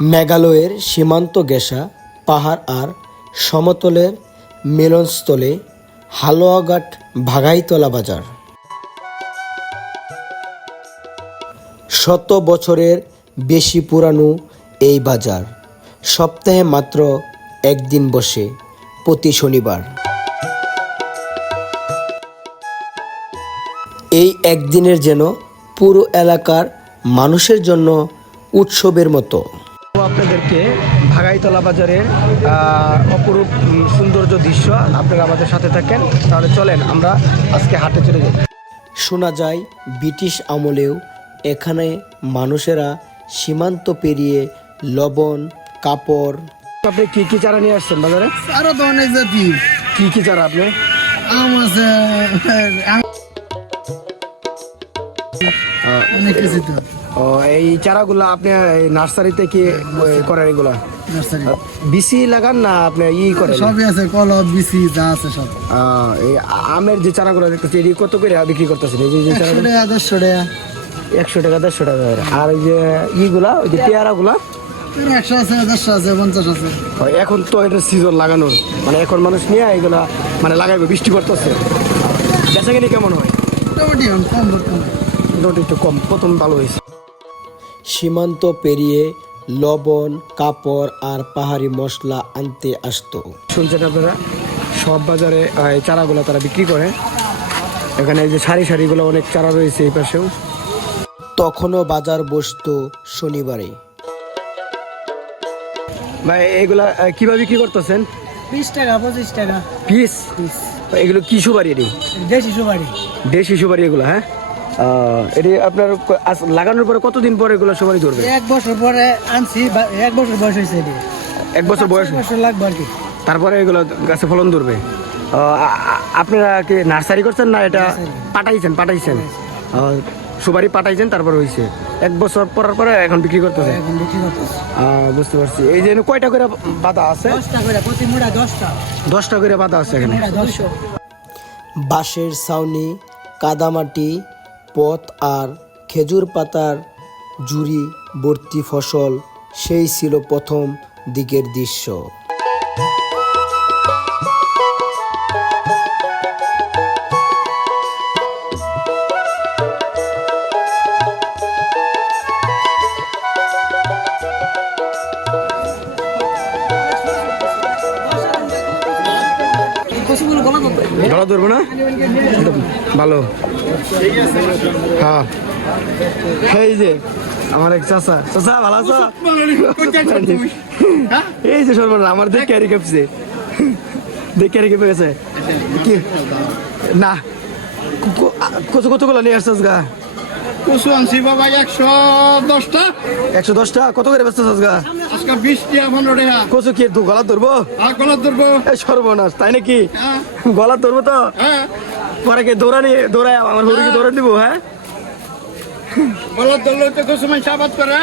মেঘালয়ের সীমান্ত গেসা, পাহাড় আর সমতলের মিলনস্থলে হালুয়াঘাট ভাগাইতলা বাজার। শত বছরের বেশি পুরানো এই বাজার, সপ্তাহে মাত্র একদিন বসে প্রতি শনিবার। এই একদিনের যেন পুরো এলাকার মানুষের জন্য উৎসবের মতো। আপনাদেরকে ভাগাইতলা বাজারের আহ, অপরূপ সৌন্দর্য দৃশ্য আপনারা আমাদের সাথে থাকেন। তাহলে চলেন আমরা আজকে হাটে চলে যাই। শোনা যায় ব্রিটিশ আমলেও এখানে মানুষেরা সীমান্ত পেরিয়ে লবণ কাপড়। আপনি কি কি চারা নিয়ে আসছেন বাজারে? আরও তো অনেক জাতি। কি কি চারা আপনি? আম আছে তো। ও এই চারাগুলো আপনি নার্সারিতে কি করেন এগুলা? বিসি লাগান না আপনি ই করেন? সবই আছে কলম বিসি যা আছে সব। এই আমের যে চারাগুলো দেখতেছি এটি কত করে বিক্রি করতেছেন? এই যে চারাগুলো টাকা দেড়শো টাকা। একশো টাকা দেড়শো টাকা আর এই যে ইগুলা ওই যে পেয়ারাগুলা? এখন তো এটা সিজন লাগানোর। মানে এখন মানুষ নিয়ে এগুলা মানে লাগাইবে বৃষ্টি করতেছে বেচা কিনি কেমন হয়? মোটামুটি কম বর্তমানে একটু কম প্রথম ভালো হয়েছে। সীমান্ত পেরিয়ে লবণ কাপড় আর পাহাড়ি মশলা আনতে আসতো। শুনছেন আপনারা? সব বাজারে এই চারাগুলো তারা বিক্রি করে। এখানে যে সারি সারিগুলো অনেক চারা রয়েছে এই পাশেও। তখনও বাজার বসতো শনিবারে। ভাই এগুলা কীভাবে বিক্রি করতেছেন? বিশ টাকা পঁচিশ টাকা। পিস? এগুলো কি সুপারি দেশি সুপারি। দেশি সুপারি এগুলো হ্যাঁ? এটি আপনার লাগানোর পরে কতদিন পরে এগুলো সুপারি ধরবে? এক বছর পরে আনছি এক বছর বয়স হয়েছে এটি। এক বছর বয়স? বছর লাগবে আর কি। তারপরে এগুলো গাছে ফলন ধরবে। আপনারা কি নার্সারি করছেন না এটা পাঠাইছেন পাঠাইছেন? সুপারি পাঠাইছেন তারপর হয়েছে এক বছর পরার পরে এখন বিক্রি করতেছে। এখন বিক্রি করতেছে। আহ, বুঝতে পারছি। এই যে কয়টা করে বাধা আছে? দশটা করে প্রতি মুড়া দশটা। দশটা করে বাধা আছে এখানে। বাঁশের ছাউনি কাদামাটি পথ আর খেজুর পাতার জুড়ি ভর্তি ফসল সেই ছিল প্রথম দিকের দৃশ্য। ভালো। হ্যাঁ। এই যে আমার এক চাচা। চাচা ভালো আছো? এই যে সর্বনা আমার দেখ ক্যারি কাপছে। দেখ ক্যারি কেঁপে গেছে। কি? না। কত কতগুলো নিয়ে আসছিস গা? কচু আনছি বাবা একশো দশটা। একশো দশটা? কত করে ব্যস্ত গা? আজকে বিশ টাকা পনেরো টাকা। কচু কি গলা ধরবো ধরবো সর্বনাশ তাই নাকি? হ্যাঁ। গলা ধরবো তো? হ্যাঁ। পরে কি দৌড়ানি দৌড়ায় আমার হরিকে দিব হ্যাঁ? তো কচু মাছ করে।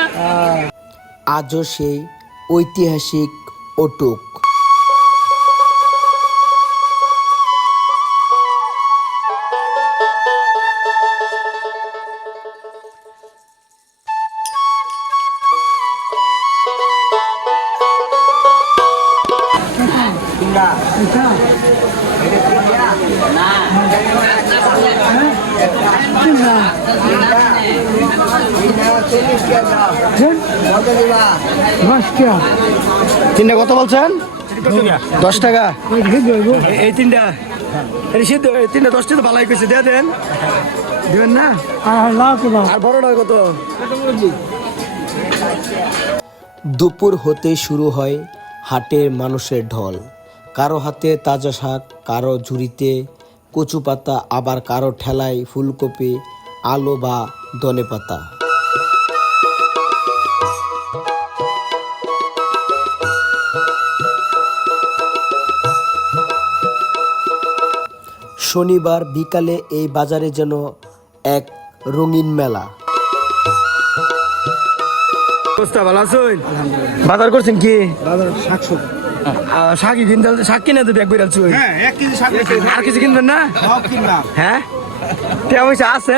আজও সেই ঐতিহাসিক অটুক। তিনটা কত বলছেন? দশ টাকা। এই তিনটা। সিদ্ধ তিনটা দশ টাকা ভালাই কইছে দিয়ে দেন। দিবেন না? আর বড়টা কত? দুপুর হতে শুরু হয় হাটের মানুষের ঢল। কারও হাতে তাজা শাক কারও ঝুড়িতে কচু পাতা আবার কারও ঠেলায় ফুলকপি আলু বা ধনে পাতা। শনিবার বিকালে এই বাজারে যেন এক রঙিন মেলা। ভালো আছেন? বাজার করছেন কি? বাজার সাতশো শাক কিনতে শাক কিনে তো ব্যাগ বেরাচ্ছি হ্যাঁ এক কেজি শাক আর কিছু কিনবেন না? হ্যাঁ টিয়া পয়সা আছে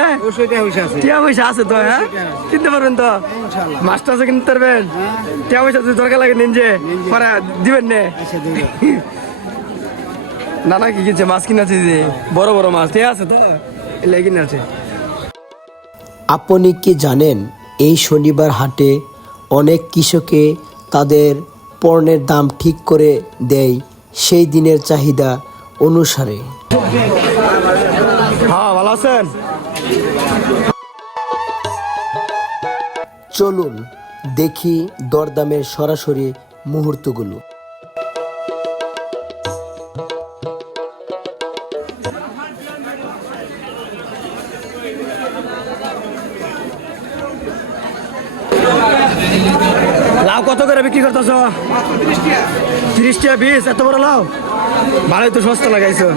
আছে? টিয়া পয়সা আছে। তো হ্যাঁ? কিনতে পারবেন তো? ইনশাআল্লাহ। মাছটা আছে কিনতে পারবেন? টিয়া পয়সা যদি দরকার লাগে নিন যে পরে দিবেন নে। আচ্ছা না না কি কিনছে? মাছ কিনেছে যে বড় বড় মাছ। ঠিক আছে তো এলে কিনেছে আপনি কি জানেন এই শনিবার হাটে অনেক কৃষকে তাদের পণ্যের দাম ঠিক করে দেয় সেই দিনের চাহিদা অনুসারে। হ্যাঁ ভালো আছেন? চলুন দেখি দরদামের সরাসরি মুহূর্তগুলো। লাউ কত করে বিক্রি করতেছ? তিরিশ টাকা বিশ এত বড় লাউ? ভালোই তো সস্তা লাগাইছো।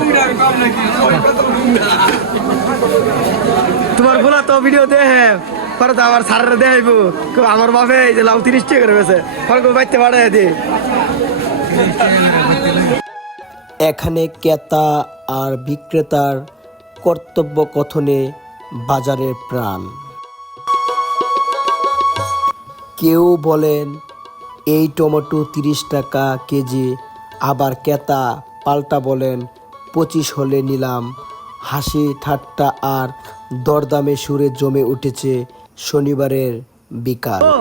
তোমার ভোলা তো ভিডিও দেখে, পরে তো আবার সারের দেখাইব। আমার বাপে যে লাউ তিরিশ টাকা করে বেছে পরে বাইতে বাড়াই দি। এখানে ক্রেতা আর বিক্রেতার কর্তব্য কথনে বাজারের প্রাণ। কেউ বলেন এই টমেটো তিরিশ টাকা কেজি। আবার ক্রেতা পাল্টা বলেন পঁচিশ হলে নিলাম। হাসি ঠাট্টা আর দরদামে সুরে জমে উঠেছে শনিবারের বিকাল। ও,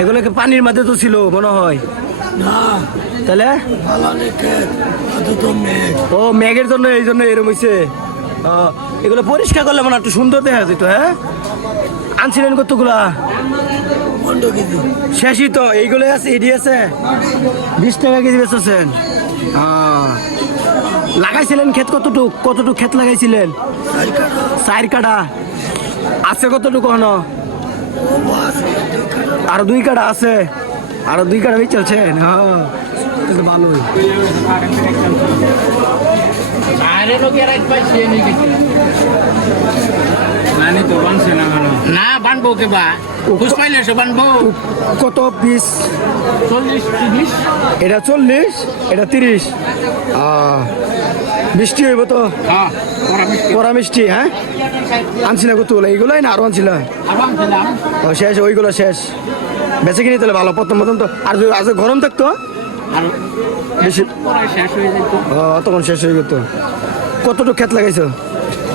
এগুলো কি পানির মধ্যে তো ছিল মনে হয়? তাহলে? ও মেঘের জন্য এই জন্য এরম হয়েছে এগুলো পরিষ্কার করলে মানে একটু সুন্দর দেখা যেত হ্যাঁ? আনছিলেন কতগুলা? শেষই তো এইগুলো আছে এডি আছে। বিশ টাকা কেজি বেচেছেন। লাগাইছিলেন ক্ষেত কতটুক? কতটুক ক্ষেত লাগাইছিলেন? চার কাটা আছে কতটুকু হনো আরও দুই কাটা আছে। আরও দুই কাটা চলছেন হ্যাঁ। ভালোই। আরে লোকের এক পাইছে না না বানবো কে বা পাইলে সে বানবো। কত পিস? চল্লিশ তিরিশ। এটা চল্লিশ এটা তিরিশ। মিষ্টি হইব তো? হ্যাঁ ওরা মিষ্টি। কড়া মিষ্টি হ্যাঁ? আনছিলা কতগুলো? এইগুলোই না আরও আনছিলা আর বানছিলাম ও, শেষ ওইগুলো শেষ। বেঁচে কিনে তাহলে ভালো প্রথম প্রথম তো। আর আজ গরম থাকতো আর বেশি পরে শেষ হয়ে যেত। ও, তখন শেষ হয়ে যেত। কতটুকু ক্ষেত লাগাইছো?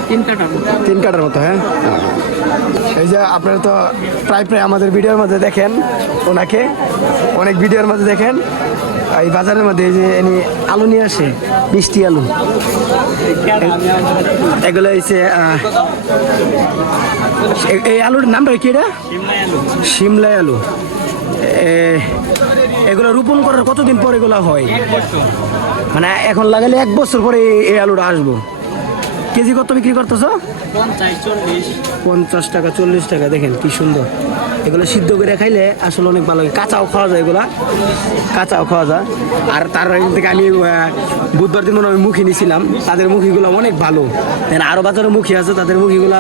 তিন কাটা তিন কাটার মতো হ্যাঁ? এই যে আপনারা তো প্রায় প্রায় আমাদের ভিডিওর মধ্যে দেখেন ওনাকে অনেক ভিডিওর মধ্যে দেখেন। এই বাজারের মধ্যে এই যে এনি আলু নিয়ে আসে মিষ্টি আলু। এগুলো আহ, এই আলুর নামটা কি এটা? সিমলাই আলু। এগুলো রোপণ করার কতদিন পর এগুলো হয়? মানে এখন লাগালে এক বছর পরে এই আলুটা আসব। কেজি কত বিক্রি করতেছো? পঞ্চাশ টাকা, চল্লিশ টাকা, দেখেন কি সুন্দর। এগুলো সিদ্ধ করে খাইলে আসলে অনেক ভালো লাগে। কাঁচাও খাওয়া যায় এগুলা। কাঁচাও খাওয়া যায়। আর তার থেকে আমি বুধবার দিন মনে হয় মুখি নিয়েছিলাম তাদের মুখিগুলো অনেক ভালো। দেন আরও বাজারে মুখি আছে, তাদের মুখিগুলা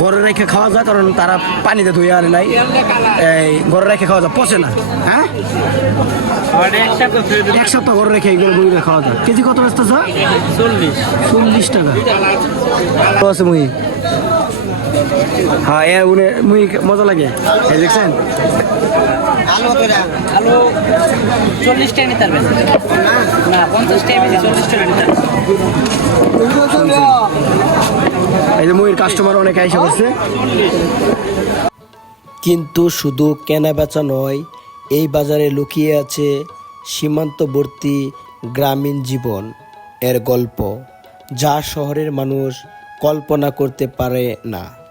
ঘরে রেখে খাওয়া যায়, কারণ তারা পানিতে ধুয়ে আনে নাই। এই, ঘরে রেখে খাওয়া যায়, পচে না। হ্যাঁ? এক সপ্তাহ ঘরে রেখে এইগুলো মুখি খাওয়া যায়। কেজি কত বেচতেছ? চল্লিশ। চল্লিশ টাকা। আছে মুহি হ্যাঁ এ উনি মুহি মজা লাগে। এই দেখছেন? আলু চল্লিশ টাকা নিতে পারবেন। না পঞ্চাশ টাকা বেশি চল্লিশ টাকা নিতে এই যে কাস্টমার অনেক আইসা করছে কিন্তু শুধু কেনা বেচা নয় এই বাজারে লুকিয়ে আছে সীমান্তবর্তী গ্রামীণ জীবন। এর গল্প। যা শহরের মানুষ কল্পনা করতে পারে না।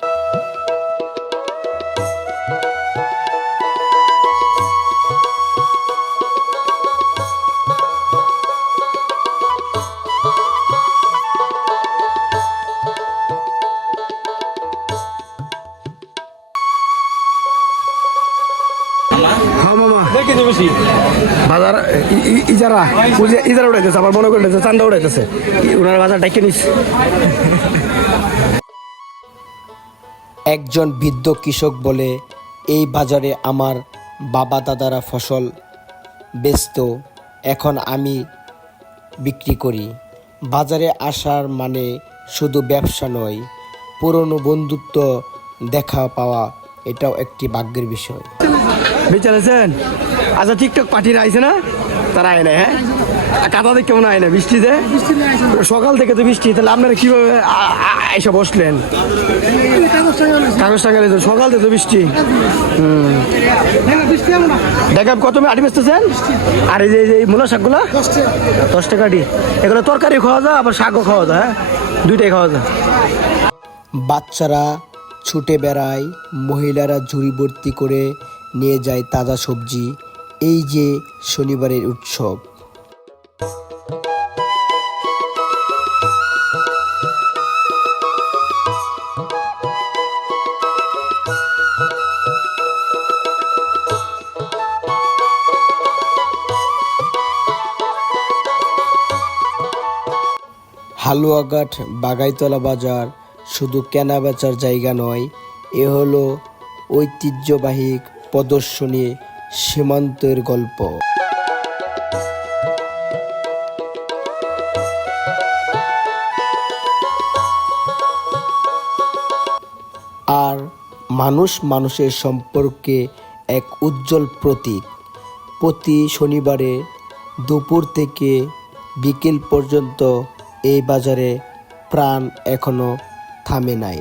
বাজার ইজারা ইজারা উঠাইতেছে আবার মনে করতেছে চান্দা উঠাইতেছে ওনার বাজার ডাইকে নিস একজন বৃদ্ধ কৃষক বলে এই বাজারে আমার বাবা দাদারা ফসল বেচত এখন আমি বিক্রি করি। বাজারে আসার মানে শুধু ব্যবসা নয় পুরনো বন্ধুত্ব দেখা পাওয়া এটাও একটি ভাগ্যের বিষয়। বেচারেছেন? আচ্ছা টিকটক পার্টিরা আইছে না? তারা আয় না হ্যাঁ? কাদা দেখে কেমন আয় না বৃষ্টিতে সকাল থেকে তো বৃষ্টি, তাহলে আপনারা কীভাবে এসে বসলেন? কাগজ টাকা সকাল থেকে তো বৃষ্টি। দেখা কত আটি বেচতেছেন? আর এই যে, এই মূলা শাকগুলা? দশ টাকা আটি। এগুলো তরকারি খাওয়া যায়, আবার শাকও খাওয়া যায় হ্যাঁ? দুইটাই খাওয়া যায়। বাচ্চারা ছুটে বেড়ায়, মহিলারা ঝুড়ি ভর্তি করে নিয়ে যায় তাজা সবজি। এই যে শনিবারের উৎসব। হালুয়াঘাট, বাগাইতলা বাজার শুধু কেনা বেচার জায়গা নয়, এ হলো ঐতিহ্যবাহী প্রদর্শনী সীমান্তের গল্প। আর মানুষ মানুষের সম্পর্কে এক উজ্জ্বল প্রতীক। প্রতি শনিবারে দুপুর থেকে বিকেল পর্যন্ত এই বাজারে প্রাণ এখনও থামে নাই।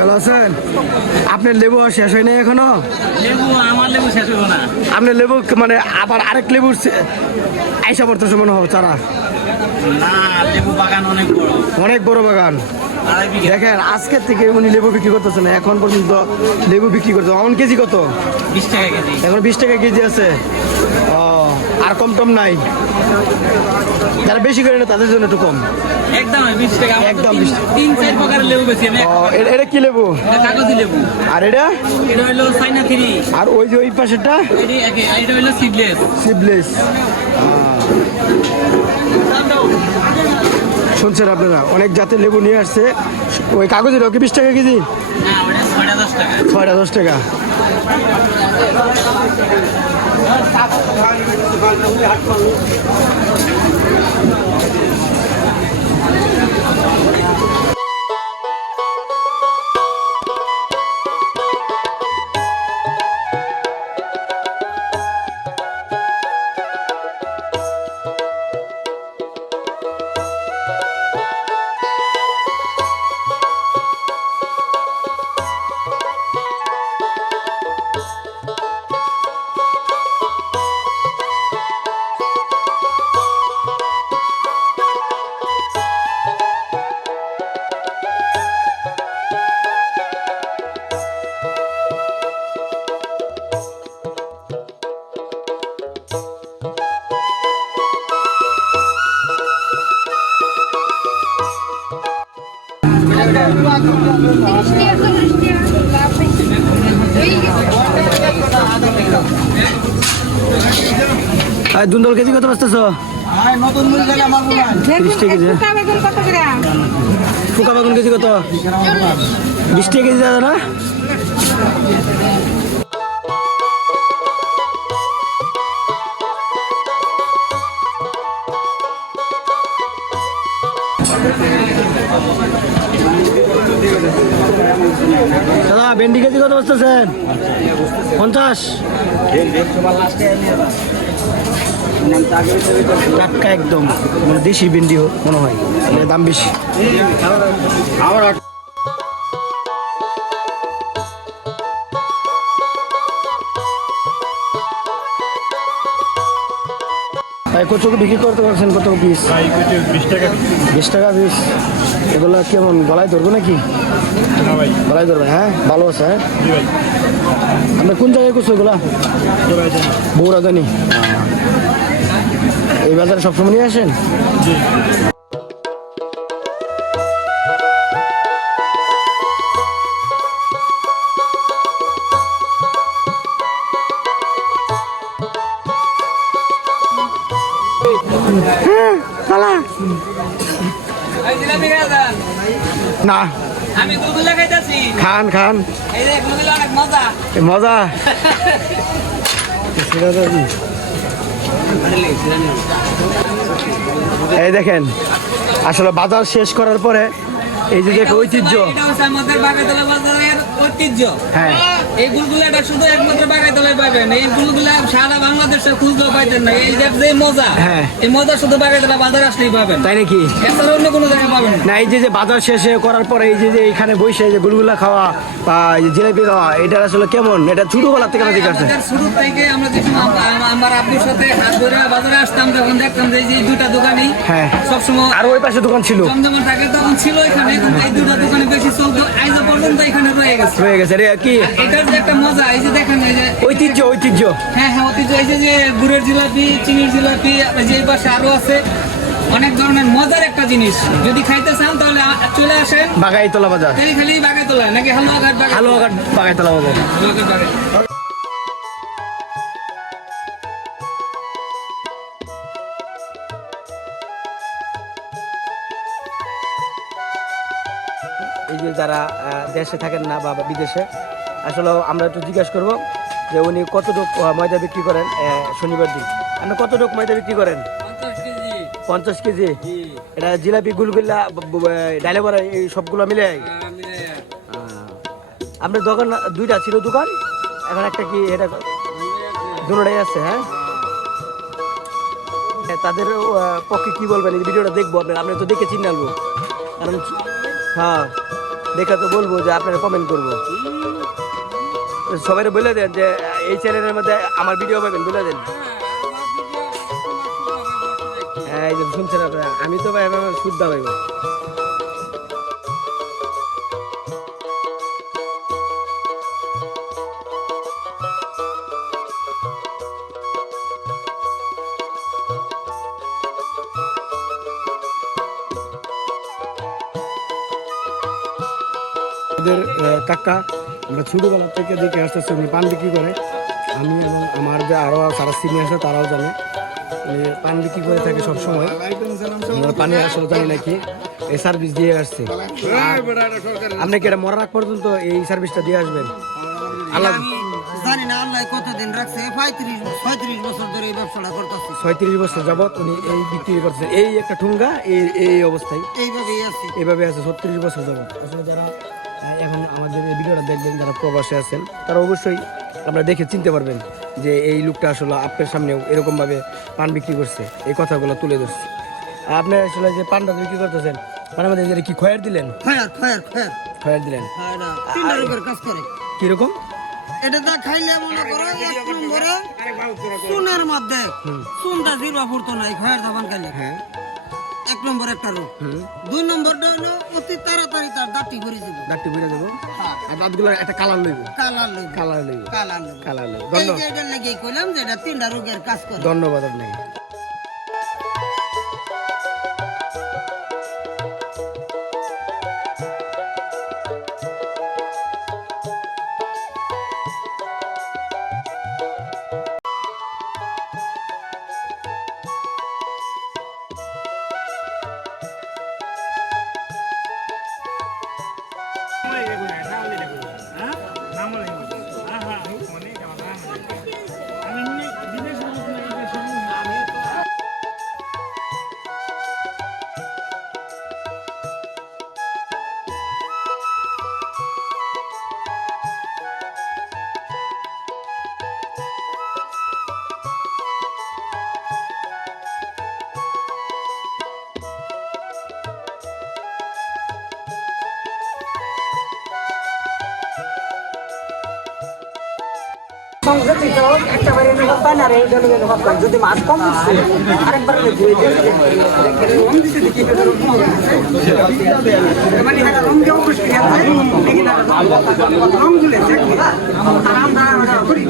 ভালো আছেন? আপনার লেবু শেষ হয়নি এখনও? লেবু আমার লেবু শেষ হব না। আপনার লেবু মানে আবার আরেক লেবুর আইসা পড়তেছে মনে হবে চারা। না লেবু বাগান অনেক বড়। অনেক বড় বাগান। দেখেন আজকের থেকে উনি লেবু বিক্রি করতেছে না এখন পর্যন্ত লেবু বিক্রি করতে অন কেজি কত? বিশ টাকা কেজি। এখন বিশ টাকা কেজি আছে। ও আর কম টম নাই। যারা বেশি করে না তাদের জন্য একটু কম। একদম বিশ টাকা। একদম তিন- 20 টাকা। তিন চার প্রকারের লেবু বেশি আমি এটা কি লেবু? কাগজি লেবু। আর এটা? থ্রি আর ওই যে ওই পাশেরটা? এটা হইল সিডলেস সিবলেস শুনছেন আপনারা অনেক জাতের লেবু নিয়ে আসছে। ওই কাগজের ওকে বিশ টাকা কেজি? হ্যাঁ ছয়টা দশ টাকা। ছয়টা বাঁচতেছ ফুকা বেগুন কেজি কত? বিশ টাকা কেজি দাদা না? দাদা ভেন্ডি কেজি কত বসতেছেন? পঞ্চাশ? টাটকা একদম মানে দেশি ভেন্ডি মনে হয় মানে দাম বেশি। ভাই কত বিক্রি করতে পারছেন? কত পিস বিশ টাকা পিস এগুলো কেমন গলায় ধরবো নাকি? গলায় ধরবে হ্যাঁ? ভালো আছে হ্যাঁ? কোন জায়গায় করছ এগুলা? বৌরা জানি এই বাজারে সবসময় নিয়ে আসেন? না। আমি গুলগুলা খাইতাছি। খান খান। এই অনেক মজা। মজা? এই দেখেন আসলে বাজার শেষ করার পরে এই যে দেখো ঐতিহ্য। আমাদের বাগাইতলা বাজারের ঐতিহ্য। হ্যাঁ। এই গুলগুলা এটা শুধু একমাত্র বাগাইতলায় পাবেন। এই গুলগুলা সারা বাংলাদেশে খুঁজলেও পাইতেন না। এই যে মজা হ্যাঁ। এই মজা শুধু বাগাইতলা বাজারে আসলেই পাবেন। তাই নাকি? এছাড়া অন্য কোনো জায়গায় পাবেন না। এই যে যে বাজার শেষে করার পরে এই যে যে এখানে বসে এই যে গুলগুলা খাওয়া বা এই যে জিলাপি খাওয়া এটা আসলে কেমন? এটা ছোটবেলা থেকে আমাদের শুরু থেকে আমরা যে সময় আম- আমার আব্বুর সাথে হাত ধরে বাজারে আসতাম তখন দেখতাম যে এই যে দুইটা দোকানই হ্যাঁ। সবসময় আর ওই পাশে দোকান ছিল। জমজমা থাকে তখন ছিল এখানে এই দুটো দোকানে বেশি চলতো আজ পর্যন্ত এখানে রয়ে গেছে। হয়ে গেছে রে কি? এটার যে একটা মজা এই যে দেখেন এই যে ঐতিহ্য ঐতিহ্য। হ্যাঁ হ্যাঁ ঐতিহ্য। এই যে গুড়ের জিলাপি চিনির জিলাপি যে এই পাশে আরও আছে অনেক ধরনের মজার একটা জিনিস। যদি খাইতে চান তাহলে চলে আসেন। বাগাইতলা বাজার। খালি বাগে তোলায় নাকি হালুয়াঘাট বাগে হালুয়াঘাট বাগাইতলা বাজার। হালুয়াঘাট বাগে এই যারা দেশে থাকেন না বা বিদেশে আসলে আমরা একটু জিজ্ঞাসা করব যে উনি কতটুকু ময়দা বিক্রি করেন শনিবার দিন? আপনি কতটুকু ময়দা বিক্রি করেন? পঞ্চাশ কেজি। এটা জিলাপি গুলগুল্লা ডাইলে বড়া এই সবগুলো মিলে? আপনার দোকান দুইটা ছিল দোকান? এখন একটা কি এটা দুটোটাই আছে হ্যাঁ? হ্যাঁ, তাদের পক্ষে কি বলবেন? এই ভিডিওটা দেখব আপনার আপনি তো দেখে চিনে আনব কারণ হ্যাঁ। দেখে তো বলব যে আপনারা কমেন্ট করব। সবাই বলে দেন যে এই চ্যানেলের মধ্যে আমার ভিডিও পাবেন বলে দেন। হ্যাঁ এই যে শুনছেন আপনারা আমি তো ভাই আমার শুদ্ধ ভাই কাকা আমরা ছোটবেলা থেকে দেখে আসতেছি উনি পান বিক্রি করে। আমি এবং আমার যে আরও সারা সিনিয়র আছে তারাও জানে উনি পান বিক্রি করে থাকে সবসময়। আমরা পানি আসলে জানি নাকি এই সার্ভিস দিয়ে আসছে। আপনি কি এটা মরার আগ পর্যন্ত এই সার্ভিসটা দিয়ে আসবেন? আল্লাহ জানি না আল্লাহ কতদিন রাখছে পঁয়ত্রিশ ছয়ত্রিশ বছর ধরে এই ব্যবসাটা করতেছি। ছয়ত্রিশ বছর যাবৎ উনি এই বিক্রি করছে। এই একটা ঠুঙ্গা এই এই অবস্থায়। এইভাবেই আছি ছত্রিশ বছর যাবৎ। আসলে যারা এখন আমাদের এই ভিডিওটা দেখবেন যারা প্রবাসে আছেন তারা অবশ্যই আপনারা দেখে চিনতে পারবেন যে এই লোকটা আসলে আপনার সামনেও এরকমভাবে পান বিক্রি করছে। এই কথাগুলো তুলে ধরছে। আর আপনি আসলে যে পানটা বিক্রি করতেছেন মানে আমাদের যে কি খয়ের দিলেন? খয়ার খয়ার খয়ার। খয়ের দিলেন। কীরকম? এটা দা খাইলে মনে করো এক নম্বরে চুনের মধ্যে। চুনটা জিরবা ফুরতো নাই খয়ার দাবান খাইলে। হ্যাঁ। এক নম্বর একটা রোগ। দুই নম্বরটা হলো অতি তাড়াতাড়ি তার দাঁতটি করে দিব দাঁতটি ভরে হ্যাঁ, আর দাঁতগুলো একটা কালার লইব? কালার লইব। কালার লইব। কালার লইব। কালার লইব। ধন্যবাদ। যে এটার লেগে কইলাম যে এটা তিনটা রোগের কাজ করে। ধন্যবাদ আপনাকে। সংশোধিত একটা বারে অনুভব পায় না, আর এই দলে অনুভব পায় যদি মাছ কম উঠছে, আরেকবার ঘুরে মানে রমকে অবশ্যই রমগুলো আরাম দাঁড়া করি।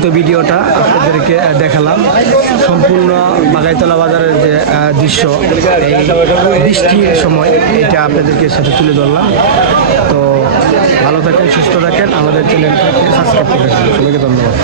পর্যন্ত ভিডিওটা আপনাদেরকে দেখালাম। সম্পূর্ণ বাগাইতলা বাজারের যে দৃশ্য, এই বৃষ্টির সময় এটা আপনাদেরকে সাথে তুলে ধরলাম। তো ভালো থাকেন, সুস্থ থাকেন। আমাদের চ্যানেলটাকে সাবস্ক্রাইব করে সবাইকে ধন্যবাদ।